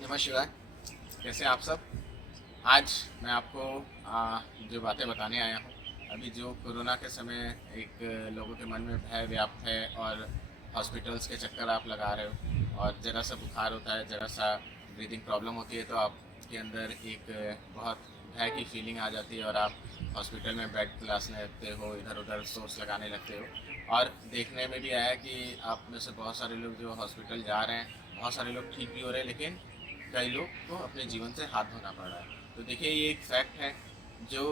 नमः शिवाय। कैसे हैं आप सब? आज मैं आपको जो बातें बताने आया हूँ, अभी जो कोरोना के समय एक लोगों के मन में भय व्याप्त है और हॉस्पिटल्स के चक्कर आप लगा रहे हो और ज़रा सा बुखार होता है, ज़रा सा ब्रीदिंग प्रॉब्लम होती है तो आपके अंदर एक बहुत भय की फीलिंग आ जाती है और आप हॉस्पिटल में बेड तलाशने लगते हो, इधर उधर सोर्स लगाने लगते हो। और देखने में भी आया कि आप में से बहुत सारे लोग जो हॉस्पिटल जा रहे हैं, बहुत सारे लोग ठीक भी हो रहे हैं, लेकिन कई लोग को अपने जीवन से हाथ धोना पड़ रहा है। तो देखिए, ये एक फैक्ट है जो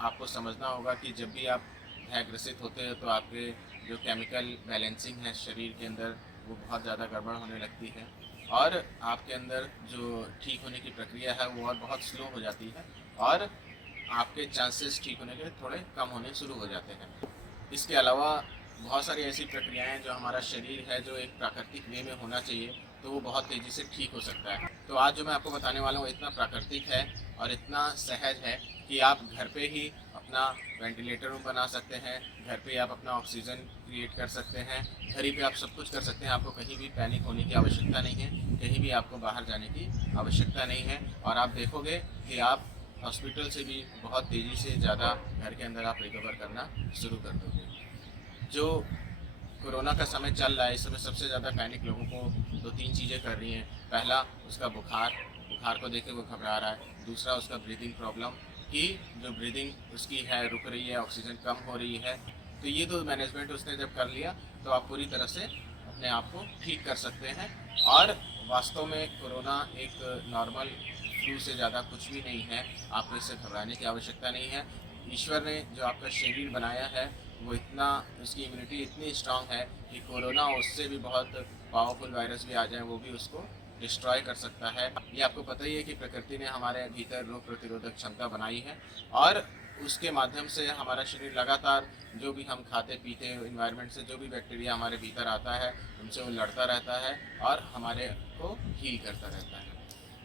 आपको समझना होगा कि जब भी आप भयग्रसित होते हो तो आपके जो केमिकल बैलेंसिंग है शरीर के अंदर, वो बहुत ज़्यादा गड़बड़ होने लगती है और आपके अंदर जो ठीक होने की प्रक्रिया है वो और बहुत स्लो हो जाती है और आपके चांसेस ठीक होने के थोड़े कम होने शुरू हो जाते हैं। इसके अलावा बहुत सारी ऐसी प्रक्रियाएं हैं जो हमारा शरीर है, जो एक प्राकृतिक वे में होना चाहिए, तो वो बहुत तेज़ी से ठीक हो सकता है। तो आज जो मैं आपको बताने वाला हूँ इतना प्राकृतिक है और इतना सहज है कि आप घर पे ही अपना वेंटिलेटर रूम बना सकते हैं, घर पे ही आप अपना ऑक्सीजन क्रिएट कर सकते हैं, घर ही पे आप सब कुछ कर सकते हैं। आपको कहीं भी पैनिक होने की आवश्यकता नहीं है, कहीं भी आपको बाहर जाने की आवश्यकता नहीं है और आप देखोगे कि आप हॉस्पिटल से भी बहुत तेज़ी से ज़्यादा घर के अंदर आप रिकवर करना शुरू कर दोगे। जो कोरोना का समय चल रहा है, इस समय सबसे ज़्यादा पैनिक लोगों को दो तीन चीज़ें कर रही हैं। पहला, उसका बुखार, बुखार को देख के वो घबरा रहा है। दूसरा, उसका ब्रीदिंग प्रॉब्लम कि जो ब्रीदिंग उसकी है रुक रही है, ऑक्सीजन कम हो रही है। तो ये दो मैनेजमेंट उसने जब कर लिया तो आप पूरी तरह से अपने आप को ठीक कर सकते हैं। और वास्तव में कोरोना एक नॉर्मल फ्लू से ज़्यादा कुछ भी नहीं है, आपको इससे घबराने की आवश्यकता नहीं है। ईश्वर ने जो आपका शरीर बनाया है वो इतना, उसकी इम्यूनिटी इतनी स्ट्रांग है कि कोरोना उससे भी बहुत पावरफुल वायरस भी आ जाए वो भी उसको डिस्ट्रॉय कर सकता है। ये आपको पता ही है कि प्रकृति ने हमारे भीतर रोग प्रतिरोधक क्षमता बनाई है और उसके माध्यम से हमारा शरीर लगातार जो भी हम खाते पीते हैं, इन्वायरमेंट से जो भी बैक्टीरिया हमारे भीतर आता है उनसे वो लड़ता रहता है और हमारे को हील करता रहता है।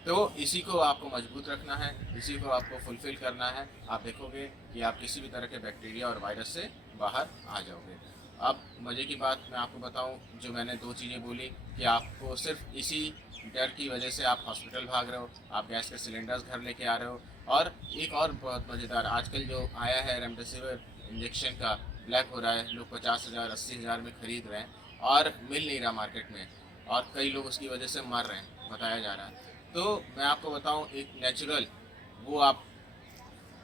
तो इसी को आपको मजबूत रखना है, इसी को आपको फुलफिल करना है। आप देखोगे कि आप किसी भी तरह के बैक्टीरिया और वायरस से बाहर आ जाओगे। अब मज़े की बात मैं आपको बताऊं, जो मैंने दो चीज़ें बोली कि आपको सिर्फ इसी डर की वजह से आप हॉस्पिटल भाग रहे हो, आप गैस के सिलेंडर्स घर लेके आ रहे हो। और एक और बहुत मज़ेदार आजकल जो आया है रेमडेसिविर इंजेक्शन का, ब्लैक हो रहा है, लोग 50,000 80,000 में खरीद रहे हैं और मिल नहीं रहा मार्केट में और कई लोग उसकी वजह से मर रहे हैं, बताया जा रहा है। तो मैं आपको बताऊं, एक नेचुरल, वो आप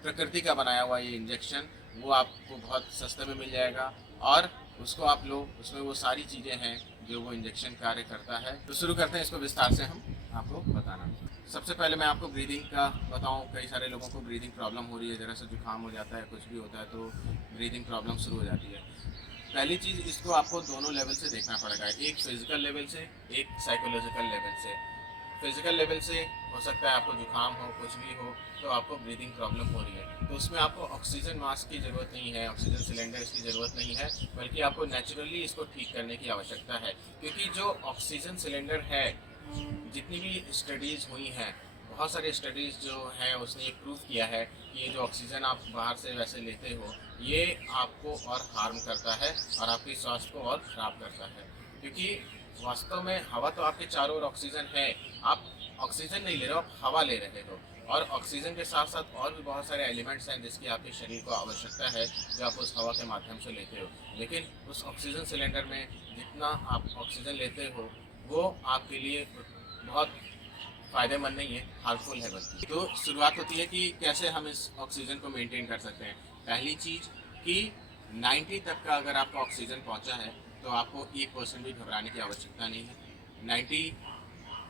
प्रकृति का बनाया हुआ ये इंजेक्शन, वो आपको बहुत सस्ते में मिल जाएगा और उसको आप लो, उसमें वो सारी चीज़ें हैं जो वो इंजेक्शन कार्य करता है। तो शुरू करते हैं इसको विस्तार से हम आपको बताना। सबसे पहले मैं आपको ब्रीदिंग का बताऊं। कई सारे लोगों को ब्रीदिंग प्रॉब्लम हो रही है, ज़रा सा जुकाम हो जाता है, कुछ भी होता है तो ब्रीदिंग प्रॉब्लम शुरू हो जाती है। पहली चीज़, इसको आपको दोनों लेवल से देखना पड़ेगा, एक फिजिकल लेवल से, एक साइकोलॉजिकल लेवल से। फिजिकल लेवल से हो सकता है आपको जुकाम हो, कुछ भी हो, तो आपको ब्रीदिंग प्रॉब्लम हो रही है, तो उसमें आपको ऑक्सीजन मास्क की ज़रूरत नहीं है, ऑक्सीजन सिलेंडर की ज़रूरत नहीं है, बल्कि आपको नेचुरली इसको ठीक करने की आवश्यकता है। क्योंकि जो ऑक्सीजन सिलेंडर है, जितनी भी स्टडीज़ हुई हैं, बहुत सारी स्टडीज़ जो हैं उसने ये प्रूव किया है कि ये जो ऑक्सीजन आप बाहर से वैसे लेते हो, ये आपको और हार्म करता है और आपके स्वास्थ्य को और ख़राब करता है। क्योंकि वास्तव में हवा तो आपके चारों ओर ऑक्सीजन है, आप ऑक्सीजन नहीं ले रहे हो, आप हवा ले रहे हो। और ऑक्सीजन के साथ साथ और भी बहुत सारे एलिमेंट्स हैं जिसकी आपके शरीर को आवश्यकता है, जो आप उस हवा के माध्यम से लेते हो। लेकिन उस ऑक्सीजन सिलेंडर में जितना आप ऑक्सीजन लेते हो वो आपके लिए बहुत फ़ायदेमंद नहीं है, हार्मफुल है बल्कि। तो शुरुआत होती है कि कैसे हम इस ऑक्सीजन को मेंटेन कर सकते हैं। पहली चीज़ कि 90 तक का अगर आपका ऑक्सीजन पहुंचा है तो आपको 1% भी घबराने की आवश्यकता नहीं है। 90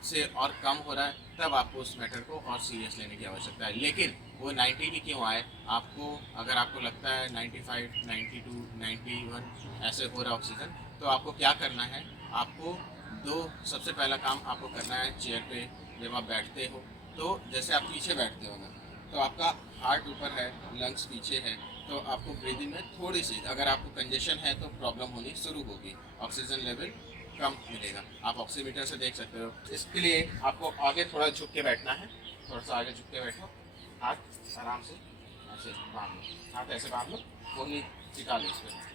से और कम हो रहा है तब आपको उस मैटर को और सीरियस लेने की आवश्यकता है। लेकिन वो 90 भी क्यों आए, आपको अगर आपको लगता है 95, 92, 91 ऐसे हो रहा है ऑक्सीजन, तो आपको क्या करना है, आपको दो, सबसे पहला काम आपको करना है, चेयर पे जब आप बैठते हो तो जैसे आप पीछे बैठते हो ना, तो आपका हार्ट ऊपर है, लंग्स पीछे है, तो आपको ब्रीदिंग में थोड़ी सी, अगर आपको कंजेशन है तो प्रॉब्लम होनी शुरू होगी, ऑक्सीजन लेवल कम मिलेगा। आप ऑक्सीमीटर से देख सकते हो। इसके लिए आपको आगे थोड़ा झुक के बैठना है, थोड़ा सा आगे झुक के बैठो, हाथ आराम से ऐसे बांध लो, हाथ ऐसे बांध लो, उंगली टिका लो इस पर।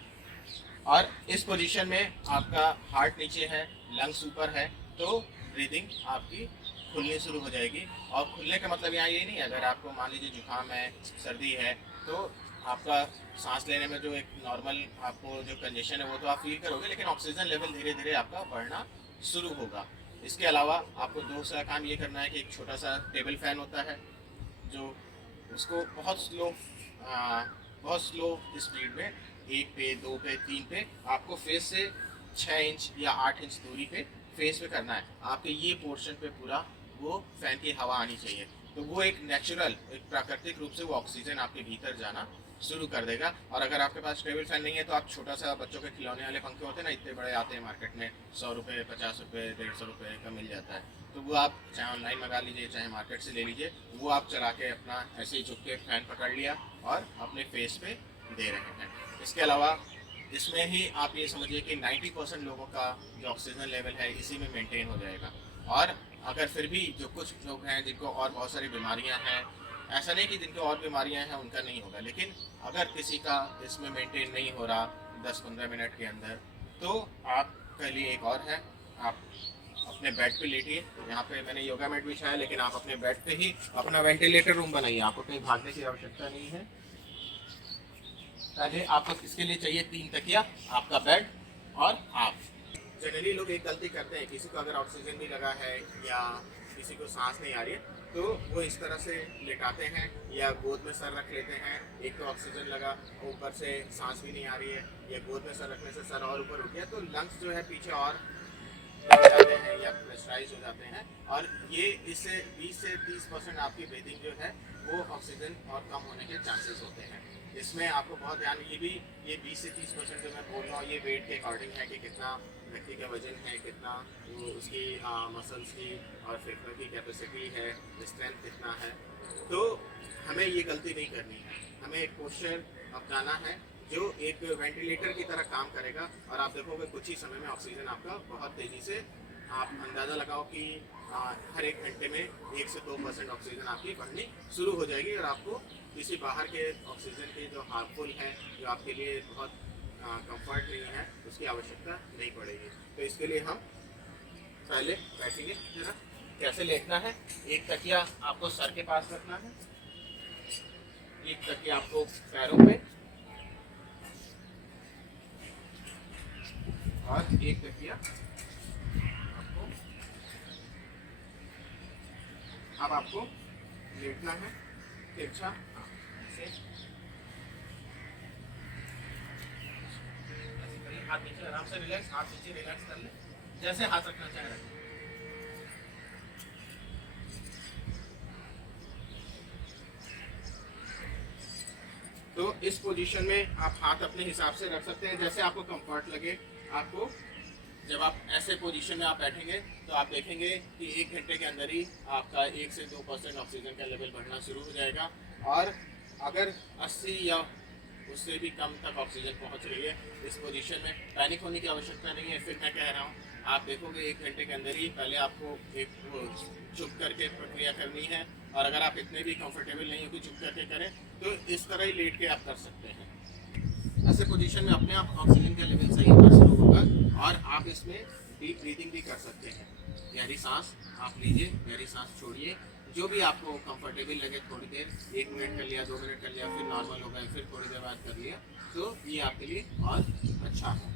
और इस पोजीशन में आपका हार्ट नीचे है, लंग्स ऊपर है, तो ब्रीदिंग आपकी खुलनी शुरू हो जाएगी। और खुलने का मतलब यहाँ ये नहीं है, अगर आपको मान लीजिए जुकाम है, सर्दी है, तो आपका सांस लेने में जो एक नॉर्मल आपको जो कंजेशन है वो तो आप फील करोगे, लेकिन ऑक्सीजन लेवल धीरे धीरे आपका बढ़ना शुरू होगा। इसके अलावा आपको दूसरा काम ये करना है कि एक छोटा सा टेबल फैन होता है, जो उसको बहुत स्लो स्पीड में 1 पे, 2 पे, 3 पे आपको फेस से 6 इंच या 8 इंच दूरी पे फेस पे करना है। आपके ये पोर्शन पे पूरा वो फैन की हवा आनी चाहिए, तो वो एक नेचुरल, एक प्राकृतिक रूप से वो ऑक्सीजन आपके भीतर जाना शुरू कर देगा। और अगर आपके पास टेबल फैन नहीं है तो आप छोटा सा बच्चों के खिलौने वाले पंखे होते हैं ना, इतने बड़े आते हैं मार्केट में, 100 रुपये, 50 रुपये, 150 रुपये का मिल जाता है, तो वो आप चाहे ऑनलाइन मंगा लीजिए चाहे मार्केट से ले लीजिए, वो आप चला के अपना ऐसे ही झुक के फैन पकड़ लिया और अपने फेस पे दे रहे हैं। इसके अलावा इसमें ही आप ये समझिए कि 90% लोगों का जो ऑक्सीजन लेवल है इसी में मेंटेन हो जाएगा। और अगर फिर भी जो कुछ लोग हैं जिनको और बहुत सारी बीमारियां हैं, ऐसा नहीं कि जिनको और बीमारियां हैं उनका नहीं होगा, लेकिन अगर किसी का इसमें मेंटेन नहीं हो रहा 10-15 मिनट के अंदर, तो आपके लिए एक और है, आप अपने बेड पे लेटिए। यहाँ पे मैंने योगा मैट बिछाया है, लेकिन आप अपने बेड पे ही अपना वेंटिलेटर रूम बनाइए, आपको कहीं भागने की आवश्यकता नहीं है। पहले आपको इसके लिए चाहिए 3 तकिया, आपका बेड और आप। जनरली लोग एक गलती करते हैं, किसी को अगर ऑक्सीजन नहीं लगा है या किसी को सांस नहीं आ रही है तो वो इस तरह से लेटाते हैं या गोद में सर रख लेते हैं। एक तो ऑक्सीजन लगा, ऊपर से सांस भी नहीं आ रही है, या गोद में सर रखने से सर और ऊपर उठ गया तो लंग्स जो है पीछे और जाते हैं या प्रेशराइज हो जाते हैं, और ये इससे 20 से 30% आपकी ब्रीदिंग जो है वो ऑक्सीजन और कम होने के चांसेस होते हैं। इसमें आपको बहुत ध्यान, ये 20 से 30% जो मैं बोल रहा हूँ ये वेट के अकॉर्डिंग है कि कितना व्यक्ति का वजन है, कितना वो उसकी मसल्स की और फेफड़ों की कैपेसिटी है, स्ट्रेंथ कितना है। तो हमें ये गलती नहीं करनी है, हमें एक पोस्चर अपनाना है जो एक वेंटिलेटर की तरह काम करेगा, और आप देखोगे कुछ ही समय में ऑक्सीजन आपका बहुत तेज़ी से, आप अंदाज़ा लगाओ कि हर 1 घंटे में 1 से 2% ऑक्सीजन आपकी बढ़नी शुरू हो जाएगी, और आपको किसी बाहर के ऑक्सीजन के जो हार्मफुल है, जो आपके लिए बहुत कंफर्ट नहीं है, उसकी आवश्यकता नहीं पड़ेगी। तो इसके लिए हम पहले बैठेंगे, है ना। कैसे लेटना है, एक तकिया आपको सर के पास रखना है, एक तकिया आपको पैरों पे, और एक तकिया आपको, अब आपको लेटना है तिरछा, हाथ नीचे, आराम से रिलैक्स, हाथ नीचे रिलैक्स कर ले, जैसे हाथ रखना चाह रहे हैं। तो इस पोजीशन में आप हाथ अपने हिसाब से रख सकते हैं, जैसे आपको कंफर्ट लगे। आपको जब आप ऐसे पोजीशन में आप बैठेंगे तो आप देखेंगे कि 1 घंटे के अंदर ही आपका 1 से 2% ऑक्सीजन का लेवल बढ़ना शुरू हो जाएगा, और अगर 80 या उससे भी कम तक ऑक्सीजन पहुंच रही है, इस पोजीशन में पैनिक होने की आवश्यकता नहीं है। फिर मैं कह रहा हूँ, आप देखोगे 1 घंटे के अंदर ही पहले आपको एक चुप करके प्रक्रिया करनी है, और अगर आप इतने भी कंफर्टेबल नहीं हो कि चुप करके करें तो इस तरह ही लेट के आप कर सकते हैं। ऐसे पोजीशन में अपने आप ऑक्सीजन का लेवल सही होना शुरू होगा, और आप इसमें डीप ब्रीदिंग भी कर सकते हैं। गहरी सांस आप लीजिए, गहरी सांस छोड़िए, जो भी आपको कंफर्टेबल लगे, थोड़ी देर 1 मिनट कर लिया, 2 मिनट कर लिया, फिर नॉर्मल हो गए, फिर थोड़ी देर बाद कर लिया, तो ये आपके लिए और अच्छा है।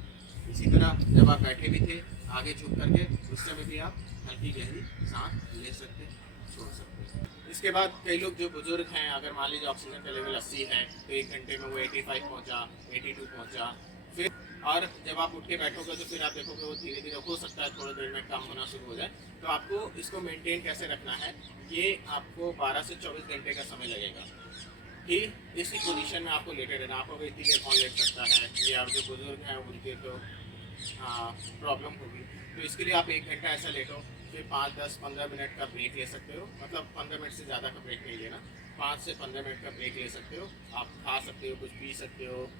इसी तरह जब आप बैठे भी थे आगे झुक करके, उस समय भी आप हल्की गहरी सांस ले सकते हैं, छोड़ सकते हैं। इसके बाद कई लोग जो बुजुर्ग हैं, अगर मान लीजिए ऑक्सीजन का लेवल 80 है तो 1 घंटे में वो 85 पहुँचा, 82 पहुँचा, फिर और जब आप उठ के बैठोगे तो फिर आप देखोगे वो धीरे धीरे हो सकता है थोड़ी देर में कम होना शुरू हो जाए। तो आपको इसको मेंटेन कैसे रखना है, ये आपको 12 से 24 घंटे का समय लगेगा कि इसी पोजीशन में आपको लेटे रहना। आपको इतनी देर कौन लेट सकता है, ये आप जो बुजुर्ग हैं उनके तो प्रॉब्लम होगी। तो इसके लिए आप 1 घंटा ऐसा लेटो, फिर 5, 10, 15 मिनट का ब्रेक ले सकते हो, मतलब 15 मिनट से ज़्यादा का ब्रेक नहीं लेना, 5 से 15 मिनट का ब्रेक ले सकते हो। आप खा सकते हो, कुछ पी सकते हो,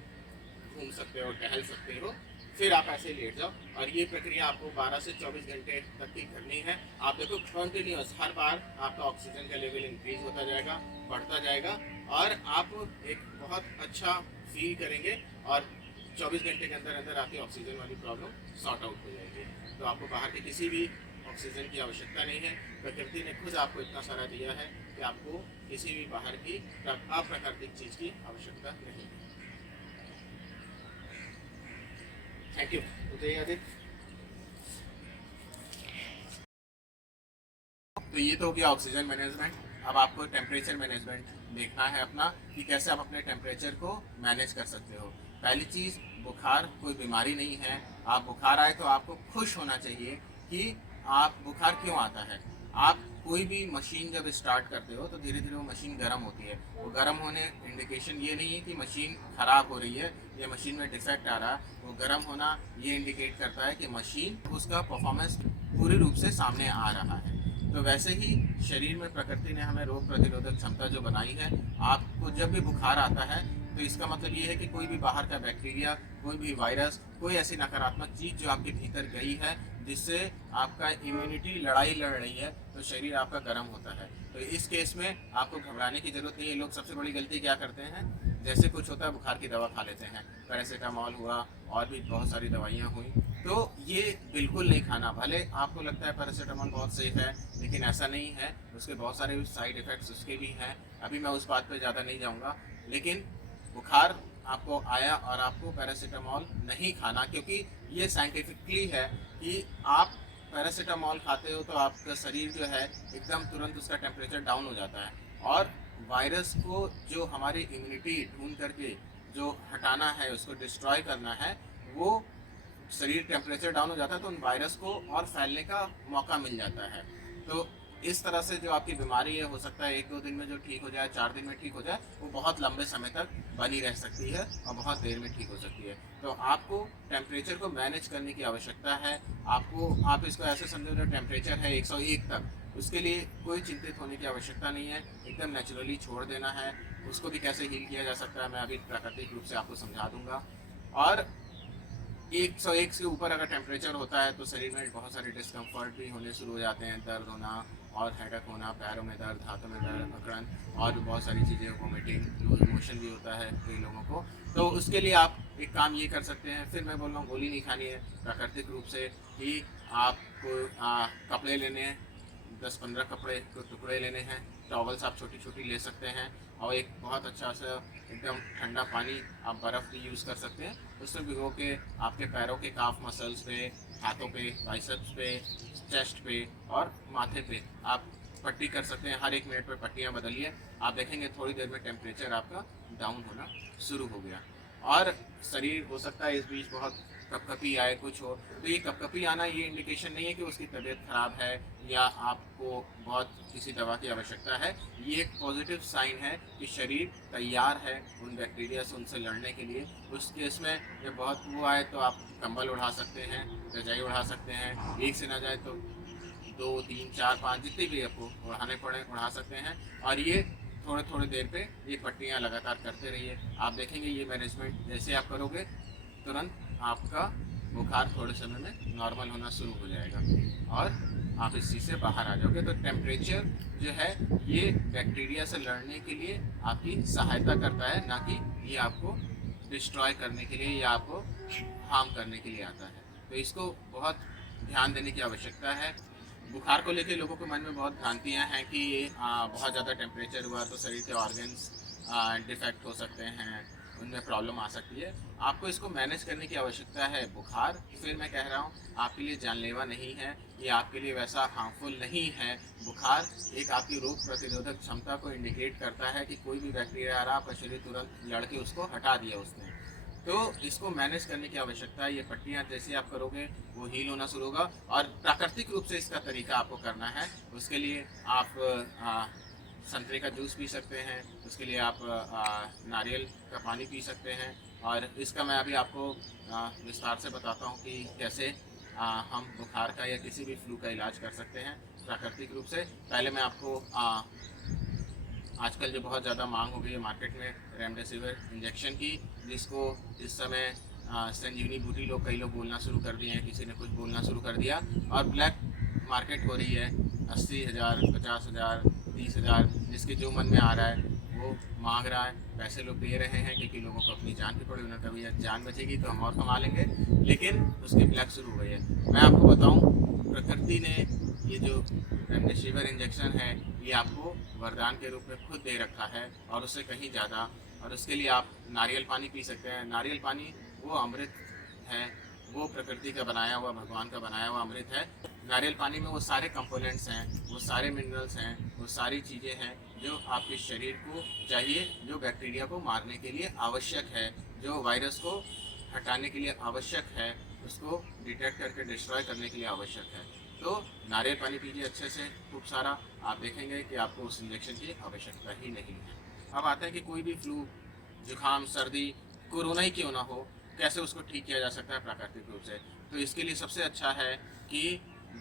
घूम सकते हो, टहल सकते हो, फिर आप ऐसे लेट जाओ। और ये प्रक्रिया आपको 12 से 24 घंटे तक की करनी है। आप देखो कंटिन्यूस हर बार आपका ऑक्सीजन का लेवल इंक्रीज होता जाएगा, बढ़ता जाएगा, और आप एक बहुत अच्छा फील करेंगे, और 24 घंटे के अंदर अंदर आपकी ऑक्सीजन वाली प्रॉब्लम सॉर्ट आउट हो जाएगी। तो आपको बाहर के किसी भी ऑक्सीजन की आवश्यकता नहीं है। प्रकृति ने खुद आपको इतना सारा दिया है कि आपको किसी भी बाहर की अप्राकृतिक चीज़ की आवश्यकता नहीं है। Thank you. उदय आदित्य। तो ये तो हो गया ऑक्सीजन मैनेजमेंट। अब आपको टेम्परेचर मैनेजमेंट देखना है अपना, कि कैसे आप अपने टेम्परेचर को मैनेज कर सकते हो। पहली चीज़, बुखार कोई बीमारी नहीं है। आप बुखार आए तो आपको खुश होना चाहिए कि आप बुखार क्यों आता है। आप कोई भी मशीन जब स्टार्ट करते हो तो धीरे धीरे वो मशीन गर्म होती है। वो गर्म होने इंडिकेशन ये नहीं है कि मशीन ख़राब हो रही है या मशीन में डिफेक्ट आ रहा है। वो गर्म होना ये इंडिकेट करता है कि मशीन उसका परफॉर्मेंस पूरी रूप से सामने आ रहा है। तो वैसे ही शरीर में प्रकृति ने हमें रोग प्रतिरोधक क्षमता जो बनाई है, आपको जब भी बुखार आता है तो इसका मतलब ये है कि कोई भी बाहर का बैक्टीरिया, कोई भी वायरस, कोई ऐसी नकारात्मक चीज़ जो आपके भीतर गई है जिससे आपका इम्यूनिटी लड़ाई लड़ रही है, तो शरीर आपका गर्म होता है। तो इस केस में आपको घबराने की ज़रूरत नहीं है। लोग सबसे बड़ी गलती क्या करते हैं, जैसे कुछ होता है बुखार की दवा खा लेते हैं, पैरासीटामॉल हुआ और भी बहुत सारी दवाइयाँ हुई, तो ये बिल्कुल नहीं खाना। भले आपको लगता है पैरासीटामॉल बहुत सेफ है, लेकिन ऐसा नहीं है। उसके बहुत सारे साइड इफ़ेक्ट्स उसके भी हैं। अभी मैं उस बात पे ज़्यादा नहीं जाऊँगा। लेकिन बुखार आपको आया और आपको पैरासीटामॉल नहीं खाना, क्योंकि ये साइंटिफिकली है कि आप पैरासीटामॉल खाते हो तो आपका शरीर जो है एकदम तुरंत उसका टेम्परेचर डाउन हो जाता है, और वायरस को जो हमारी इम्यूनिटी ढूंढ करके जो हटाना है, उसको डिस्ट्रॉय करना है, वो शरीर टेम्परेचर डाउन हो जाता है तो उन वायरस को और फैलने का मौका मिल जाता है। तो इस तरह से जो आपकी बीमारी है, हो सकता है 1-2 दिन में जो ठीक हो जाए, 4 दिन में ठीक हो जाए, वो बहुत लंबे समय तक बनी रह सकती है और बहुत देर में ठीक हो सकती है। तो आपको टेम्परेचर को मैनेज करने की आवश्यकता है। आप इसको ऐसे समझो, जो टेम्परेचर है 101 तक, उसके लिए कोई चिंतित होने की आवश्यकता नहीं है। एकदम नेचुरली छोड़ देना है। उसको भी कैसे हील किया जा सकता है मैं अभी प्राकृतिक रूप से आपको समझा दूंगा। और 101 से ऊपर अगर टेम्परेचर होता है तो शरीर में बहुत सारे डिस्कम्फर्ट भी होने शुरू हो जाते हैं, दर्द होना और हेडेक होना, पैरों में दर्द, हाथों में दर्द, अकड़न और भी बहुत सारी चीज़ें, वोमिटिंग, लूज मोशन भी होता है कई लोगों को। तो उसके लिए आप एक काम ये कर सकते हैं, फिर मैं बोल रहा हूँ गोली नहीं खानी है, प्राकृतिक रूप से ही आपको कपड़े लेने हैं, 10-15 कपड़े के टुकड़े लेने हैं, टॉवल्स आप छोटी छोटी ले सकते हैं, और एक बहुत अच्छा सा एकदम ठंडा पानी, आप बर्फ़ भी यूज़ कर सकते हैं, उसमें भिगो के आपके पैरों के काफ मसल्स पे, हाथों पे, बाइसेप्स पे, चेस्ट पे और माथे पे आप पट्टी कर सकते हैं। हर 1 मिनट पर पट्टियाँ बदलिए, आप देखेंगे थोड़ी देर में टेम्परेचर आपका डाउन होना शुरू हो गया। और शरीर हो सकता है इस बीच बहुत कपकपी आए, कुछ हो, तो ये कपकपी आना ये इंडिकेशन नहीं है कि उसकी तबीयत ख़राब है या आपको बहुत किसी दवा की आवश्यकता है। ये एक पॉजिटिव साइन है कि शरीर तैयार है उन बैक्टीरिया से, उनसे लड़ने के लिए। उस केस में जब बहुत वो आए तो आप कंबल उड़ा सकते हैं, रजाई उड़ा सकते हैं, एक से ना जाए तो 2, 3, 4, 5 जितने भी आपको उड़ाने पड़े उड़ा सकते हैं। और ये थोड़े थोड़े देर पे ये पट्टियाँ लगातार करते रहिए। आप देखेंगे ये मैनेजमेंट जैसे आप करोगे, तुरंत आपका बुखार थोड़े समय में नॉर्मल होना शुरू हो जाएगा और आप इस चीज़ से बाहर आ जाओगे। तो टेम्परेचर जो है ये बैक्टीरिया से लड़ने के लिए आपकी सहायता करता है, ना कि ये आपको डिस्ट्रॉय करने के लिए या आपको हार्म करने के लिए आता है। तो इसको बहुत ध्यान देने की आवश्यकता है। बुखार को लेकर लोगों के मन में बहुत भ्रांतियाँ हैं कि बहुत ज़्यादा टेम्परेचर हुआ तो शरीर के ऑर्गन्स डिफेक्ट हो सकते हैं, उनमें प्रॉब्लम आ सकती है। आपको इसको मैनेज करने की आवश्यकता है। बुखार फिर मैं कह रहा हूँ आपके लिए जानलेवा नहीं है, ये आपके लिए वैसा हार्मफुल नहीं है। बुखार एक आपकी रोग प्रतिरोधक क्षमता को इंडिकेट करता है कि कोई भी बैक्टीरिया आ रहा, आपका शरीर तुरंत लड़के उसको हटा दिया उसने। तो इसको मैनेज करने की आवश्यकता है। ये पट्टियाँ जैसे आप करोगे वो हील होना शुरू होगा, और प्राकृतिक रूप से इसका तरीका आपको करना है। उसके लिए आप संतरे का जूस पी सकते हैं, उसके लिए आप नारियल का पानी पी सकते हैं। और इसका मैं अभी आपको विस्तार से बताता हूँ कि कैसे हम बुखार का या किसी भी फ्लू का इलाज कर सकते हैं प्राकृतिक रूप से। पहले मैं आपको आजकल जो बहुत ज़्यादा मांग हो गई है मार्केट में रेमडेसिविर इंजेक्शन की, जिसको इस समय संजीवनी बूटी कई लोग बोलना शुरू कर दिए हैं, किसी ने कुछ बोलना शुरू कर दिया, और ब्लैक मार्केट हो रही है। 80,000, 50,000, 30,000, जिसके जो मन में आ रहा है वो मांग रहा है। पैसे लोग दे रहे हैं क्योंकि लोगों को अपनी जान की पड़ी। उन्होंने कभी जान बचेगी तो हम और कमा लेंगे, लेकिन उसकी ब्लैक शुरू हो गई है। मैं आपको बताऊं, प्रकृति ने ये जो रेमडेसिविर इंजेक्शन है ये आपको वरदान के रूप में खुद दे रखा है और उससे कहीं ज़्यादा। और उसके लिए आप नारियल पानी पी सकते हैं। नारियल पानी वो अमृत है, वो प्रकृति का बनाया हुआ, भगवान का बनाया हुआ अमृत है। नारियल पानी में वो सारे कंपोनेंट्स हैं, वो सारे मिनरल्स हैं, वो सारी चीज़ें हैं जो आपके शरीर को चाहिए, जो बैक्टीरिया को मारने के लिए आवश्यक है, जो वायरस को हटाने के लिए आवश्यक है, उसको डिटेक्ट करके डिस्ट्रॉय करने के लिए आवश्यक है। तो नारियल पानी पीजिए अच्छे से खूब सारा, आप देखेंगे कि आपको उस इंजेक्शन की आवश्यकता ही नहीं है। अब आता है कि कोई भी फ्लू, जुकाम, सर्दी, कोरोना ही क्यों ना हो, कैसे उसको ठीक किया जा सकता है प्राकृतिक रूप से। तो इसके लिए सबसे अच्छा है कि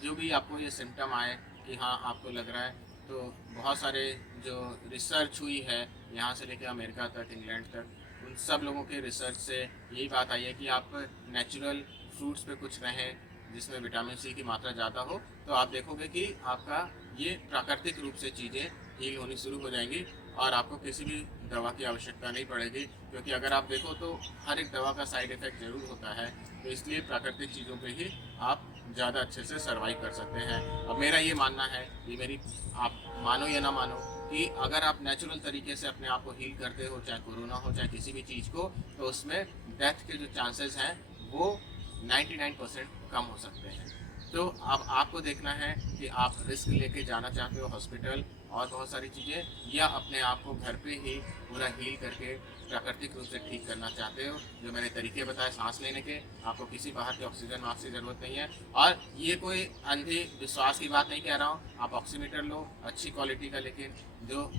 जो भी आपको ये सिम्टम आए कि हाँ आपको लग रहा है, तो बहुत सारे जो रिसर्च हुई है यहाँ से लेकर अमेरिका तक, इंग्लैंड तक, उन सब लोगों के रिसर्च से यही बात आई है कि आप नेचुरल फ्रूट्स पे कुछ रहें जिसमें विटामिन सी की मात्रा ज़्यादा हो, तो आप देखोगे कि आपका ये प्राकृतिक रूप से चीज़ें हील होनी शुरू हो जाएंगी और आपको किसी भी दवा की आवश्यकता नहीं पड़ेगी। क्योंकि अगर आप देखो तो हर एक दवा का साइड इफ़ेक्ट ज़रूर होता है, तो इसलिए प्राकृतिक चीज़ों पे ही आप ज़्यादा अच्छे से सर्वाइव कर सकते हैं। अब मेरा ये मानना है, ये मेरी, आप मानो या ना मानो, कि अगर आप नेचुरल तरीके से अपने आप को हील करते हो, चाहे कोरोना हो चाहे किसी भी चीज़ को, तो उसमें डेथ के जो चांसेस हैं वो 99% कम हो सकते हैं। तो अब आपको देखना है कि आप रिस्क लेके जाना चाहते हो हॉस्पिटल और बहुत सारी चीज़ें, या अपने आप को घर पे ही पूरा हील करके प्राकृतिक रूप से ठीक करना चाहते हो। जो मैंने तरीके बताए सांस लेने के, आपको किसी बाहर के ऑक्सीजन मास्क की ज़रूरत नहीं है। और ये कोई अंधी विश्वास की बात नहीं कह रहा हूँ, आप ऑक्सीमीटर लो अच्छी क्वालिटी का, लेकिन जो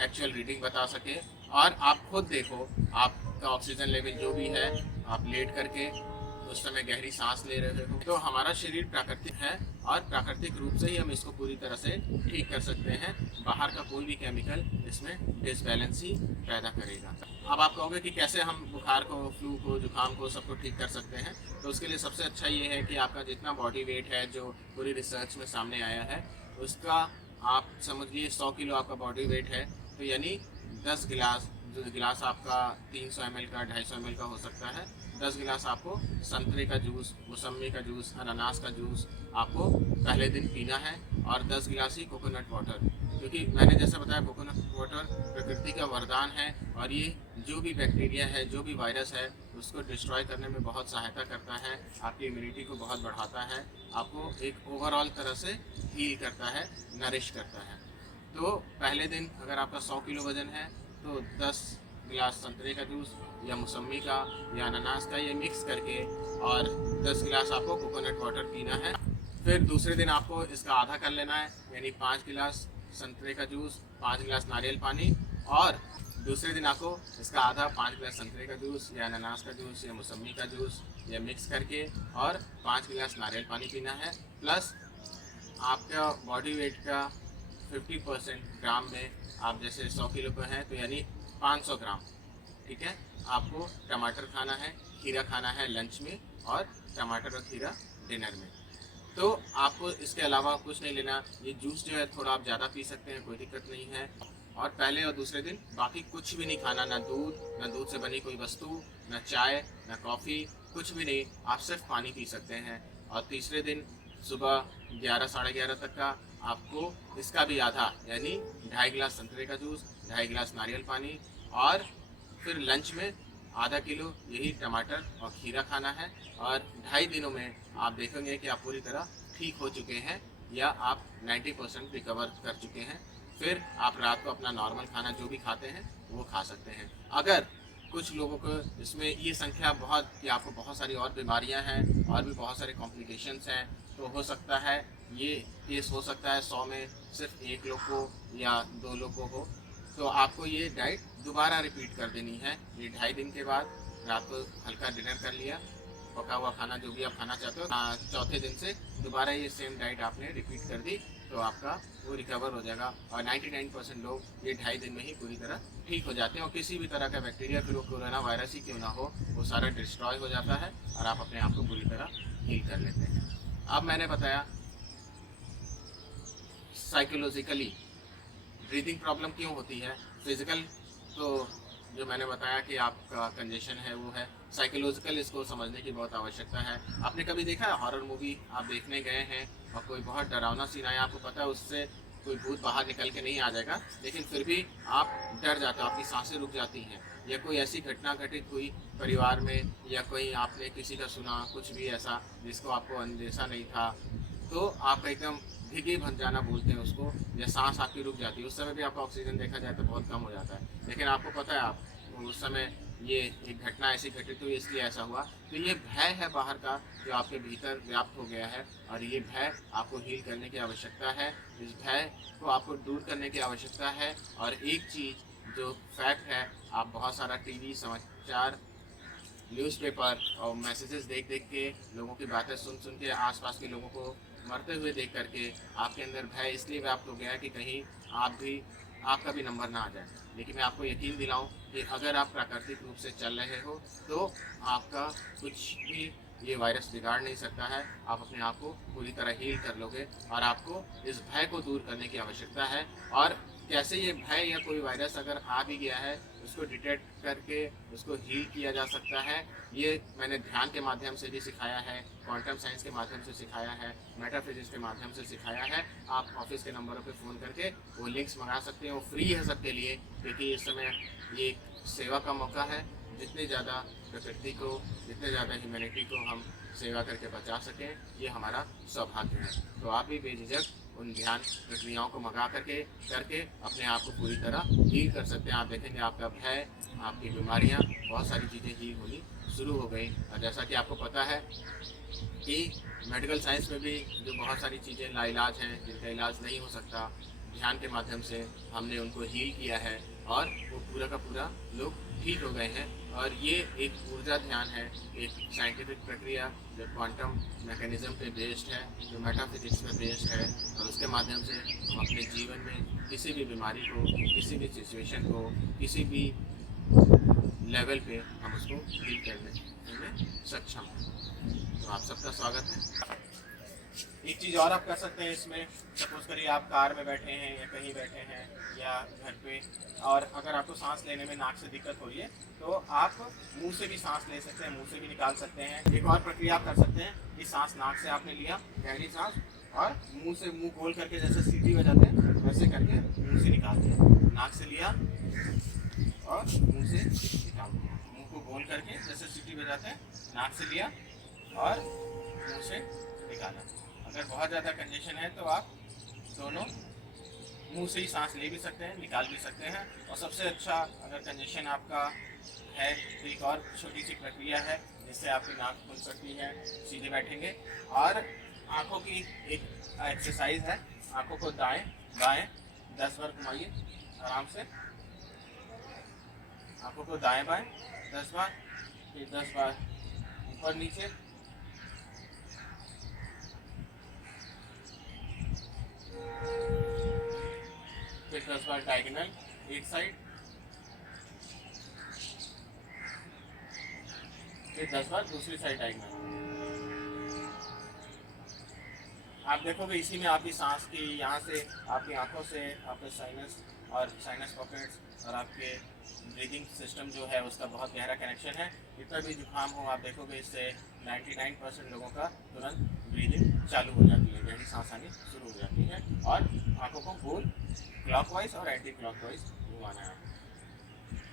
एक्चुअल रीडिंग बता सके, और आप खुद देखो आपका ऑक्सीजन लेवल जो भी है, आप लेट करके उस समय गहरी सांस ले रहे हो, तो हमारा शरीर प्राकृतिक है और प्राकृतिक रूप से ही हम इसको पूरी तरह से ठीक कर सकते हैं। बाहर का कोई भी केमिकल इसमें डिसबैलेंस ही पैदा करेगा। अब आप कहोगे कि कैसे हम बुखार को, फ्लू को, जुकाम को, सबको ठीक कर सकते हैं। तो उसके लिए सबसे अच्छा ये है कि आपका जितना बॉडी वेट है, जो पूरी रिसर्च में सामने आया है, उसका आप समझिए 100 किलो आपका बॉडी वेट है, तो यानी 10 गिलास, जो गिलास आपका 300 ml का, 250 ml का हो सकता है, 10 गिलास आपको संतरे का जूस, मौसम्मी का जूस, अनानास का जूस आपको पहले दिन पीना है, और 10 गिलास ही कोकोनट वाटर। क्योंकि मैंने जैसा बताया, कोकोनट वाटर प्रकृति का वरदान है और ये जो भी बैक्टीरिया है, जो भी वायरस है, उसको डिस्ट्रॉय करने में बहुत सहायता करता है, आपकी इम्यूनिटी को बहुत बढ़ाता है, आपको एक ओवरऑल तरह से हील करता है, नरिश करता है। तो पहले दिन अगर आपका 100 किलो वज़न है, तो 10 गिलास संतरे का जूस या मौसम्मी का या अनानास का, ये मिक्स करके, और 10 गिलास आपको कोकोनट वाटर पीना है। फिर दूसरे दिन आपको इसका आधा कर लेना है, यानी 5 गिलास संतरे का जूस, 5 गिलास नारियल पानी, और दूसरे दिन आपको इसका आधा 5 गिलास संतरे का जूस या अनानास का जूस या मौसम्मी का जूस या मिक्स करके, और 5 गिलास नारियल पानी पीना है। प्लस आपका बॉडी वेट का 50% ग्राम में, आप जैसे 100 किलो पर हैं, तो यानी 500 ग्राम, ठीक है, आपको टमाटर खाना है, खीरा खाना है लंच में, और टमाटर और खीरा डिनर में। तो आपको इसके अलावा कुछ नहीं लेना। ये जूस जो है थोड़ा आप ज़्यादा पी सकते हैं, कोई दिक्कत नहीं है। और पहले और दूसरे दिन बाकी कुछ भी नहीं खाना, ना दूध से बनी कोई वस्तु, ना चाय, ना कॉफ़ी, कुछ भी नहीं, आप सिर्फ पानी पी सकते हैं। और तीसरे दिन सुबह 11 साढ़े 11 तक का आपको इसका भी आधा, यानी 2.5 गिलास संतरे का जूस, 2.5 गिलास नारियल पानी, और फिर लंच में आधा किलो यही टमाटर और खीरा खाना है। और 2.5 दिनों में आप देखेंगे कि आप पूरी तरह ठीक हो चुके हैं, या आप 90% रिकवर कर चुके हैं। फिर आप रात को अपना नॉर्मल खाना जो भी खाते हैं वो खा सकते हैं। अगर कुछ लोगों को इसमें ये संख्या बहुत, कि आपको बहुत सारी और बीमारियां हैं और भी बहुत सारे कॉम्प्लिकेशंस हैं, तो हो सकता है ये केस हो सकता है 100 में सिर्फ 1 लोग को या 2 लोगों को, तो आपको ये डाइट दोबारा रिपीट कर देनी है। ये 2.5 दिन के बाद रात को हल्का डिनर कर लिया, पका हुआ खाना जो भी आप खाना चाहते हो, चौथे दिन से दोबारा ये सेम डाइट आपने रिपीट कर दी, तो आपका वो रिकवर हो जाएगा। और 99% लोग ये 2.5 दिन में ही पूरी तरह ठीक हो जाते हैं, और किसी भी तरह का बैक्टीरिया, फिर वो कोरोना वायरस ही क्यों ना हो, वो सारा डिस्ट्रॉय हो जाता है और आप अपने आप को पूरी तरह हील कर लेते हैं। अब मैंने बताया साइकोलॉजिकली ब्रीदिंग प्रॉब्लम क्यों होती है। फिजिकल तो जो मैंने बताया कि आपका कंजेशन है वो है, साइकोलॉजिकल इसको समझने की बहुत आवश्यकता है। आपने कभी देखा है हॉरर मूवी आप देखने गए हैं और कोई बहुत डरावना सीन आया, आपको पता है उससे कोई भूत बाहर निकल के नहीं आ जाएगा, लेकिन फिर भी आप डर जाते हो, आपकी सांसें रुक जाती हैं। या कोई ऐसी घटना घटित हुई परिवार में, या कोई आपने किसी का सुना कुछ भी ऐसा जिसको आपको अंदेशा नहीं था, तो आप एकदम भीगे भन जाना बोलते हैं उसको, या सांस आपकी रुक जाती है। उस समय भी आपका ऑक्सीजन देखा जाए तो बहुत कम हो जाता है, लेकिन आपको पता है आप उस समय ये एक घटना ऐसी घटित हुई इसलिए ऐसा हुआ। तो ये भय है बाहर का जो आपके भीतर व्याप्त हो गया है, और ये भय आपको हील करने की आवश्यकता है। इस भय को आपको दूर करने की आवश्यकता है। और एक चीज़ जो फैक्ट है, आप बहुत सारा टीवी समाचार न्यूज़पेपर और मैसेजेस देख देख के, लोगों की बातें सुन सुन के, आसपास के लोगों को मरते हुए देख करके आपके अंदर भय इसलिए व्याप्त हो गया है कि कहीं आपका भी नंबर ना आ जाए। लेकिन मैं आपको यकीन दिलाऊं कि अगर आप प्राकृतिक रूप से चल रहे हो तो आपका कुछ भी ये वायरस बिगाड़ नहीं सकता है। आप अपने आप को पूरी तरह हील कर लोगे, और आपको इस भय को दूर करने की आवश्यकता है। और कैसे ये भय या कोई वायरस अगर आ भी गया है, उसको डिटेक्ट करके उसको हील किया जा सकता है, ये मैंने ध्यान के माध्यम से भी सिखाया है, क्वांटम साइंस के माध्यम से सिखाया है, मेटाफिजिक्स के माध्यम से सिखाया है। आप ऑफिस के नंबरों पे फ़ोन करके वो लिंक्स मंगा सकते हैं, वो फ्री है सबके लिए, क्योंकि इस समय ये एक सेवा का मौका है। जितनी ज़्यादा प्रकृति को, जितने ज़्यादा ह्यूमैनिटी को हम सेवा करके बचा सकें, ये हमारा सौभाग्य है। तो आप भी बेझिझक उन ध्यान प्रक्रियाओं को मंगा करके अपने आप को पूरी तरह हील कर सकते हैं। आप देखेंगे आपका भय, आपकी बीमारियां, बहुत सारी चीज़ें हील होनी शुरू हो गई। और जैसा कि आपको पता है कि मेडिकल साइंस में भी जो बहुत सारी चीज़ें लाइलाज हैं, जिनका इलाज नहीं हो सकता, ध्यान के माध्यम से हमने उनको हील किया है, और वो पूरा का पूरा लोग ठीक हो गए हैं। और ये एक ऊर्जा ध्यान है, एक साइंटिफिक प्रक्रिया जो क्वांटम मैकेनिज्म पे बेस्ड है, जो मेटाफिजिक्स पे बेस्ड है, और उसके माध्यम से हम अपने जीवन में किसी भी बीमारी को, किसी भी सिचुएशन को, किसी भी लेवल पे हम उसको हील करने में सक्षम हैं। तो आप सबका स्वागत है। एक चीज़ और आप कर सकते हैं इसमें, सपोज करिए आप कार में बैठे हैं या कहीं बैठे हैं या घर पे, और अगर आपको सांस लेने में नाक से दिक्कत हो रही है तो आप मुंह से भी सांस ले सकते हैं, मुंह से भी निकाल सकते हैं। एक और प्रक्रिया आप कर सकते हैं कि सांस नाक से आपने लिया, गहरी सांस, और मुंह से मुंह खोल करके जैसे सीटी बजाते हैं वैसे करके मुंह से निकाल दिया। नाक से लिया और मुंह से निकाल दिया। मुंह को गोल करके जैसे सीटी बजाते हैं, नाक से लिया और मुंह से निकाला। अगर बहुत ज़्यादा कंजेशन है तो आप दोनों मुंह से ही सांस ले भी सकते हैं, निकाल भी सकते हैं। और सबसे अच्छा, अगर कंजेशन आपका है तो एक और छोटी सी प्रक्रिया है जिससे आपकी नाक खुल सकती है। सीधे बैठेंगे और आँखों की एक एक्सरसाइज है, आँखों को दाएं बाएं 10 बार घुमाइए आराम से, आँखों को दाएं बाएं 10 बार, फिर 10 बार ऊपर नीचे, फिर 10 बार डायगोनल एक साइड, फिर 10 बार दूसरी साइड डायगोनल। आप देखोगे इसी में आपकी सांस की, यहाँ से आपकी आंखों से आपके साइनस पॉकेट्स और आपके ब्रीदिंग सिस्टम जो है उसका बहुत गहरा कनेक्शन है। जितना भी जुकाम हो आप देखोगे इससे 99% लोगों का तुरंत ब्रीदिंग चालू हो जाती है, गहरी सांस आनी शुरू हो जाती है। और आंखों को गोल क्लॉकवाइज और एंटी क्लॉकवाइज घुमाना है।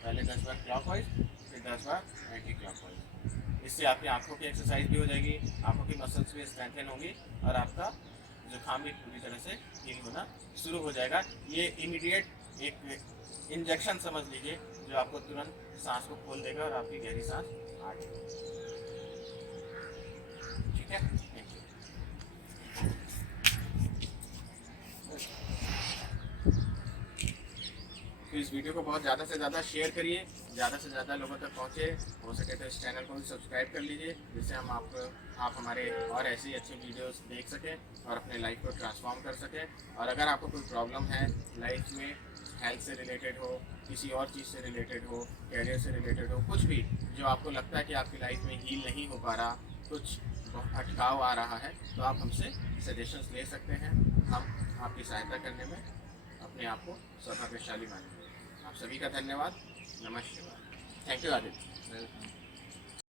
पहले 10 बार क्लॉकवाइज, फिर 10 बार एंटी क्लॉकवाइज। इससे आपकी आंखों की एक्सरसाइज भी हो जाएगी, आंखों की मसल्स भी स्ट्रेंथन होगी, और आपका जुकाम भी पूरी तरह से हील होना शुरू हो जाएगा। ये इमीडिएट एक इंजेक्शन समझ लीजिए जो आपको तुरंत सांस को खोल देगा और आपकी गहरी सांस आ जाएगी। ठीक है, थैंक यू। तो इस वीडियो को बहुत ज़्यादा से ज़्यादा शेयर करिए, ज़्यादा से ज़्यादा लोगों तक पहुँचे। हो सके तो इस चैनल को भी सब्सक्राइब कर लीजिए, जिससे हम आप हमारे और ऐसी अच्छी वीडियोस देख सकें और अपने लाइफ को ट्रांसफॉर्म कर सकें। और अगर आपको कोई प्रॉब्लम है लाइफ में, हेल्थ से रिलेटेड हो, किसी और चीज़ से रिलेटेड हो, कैरियर से रिलेटेड हो, कुछ भी जो आपको लगता है कि आपकी लाइफ में हील नहीं हो पा रहा, कुछ अटकाव आ रहा है, तो आप हमसे सजेशंस ले सकते हैं। हम आपकी सहायता करने में अपने आप को सौभाग्यशाली मानेंगे। आप सभी का धन्यवाद। नमः शिवाय। Thank you Aditya. वेलकम।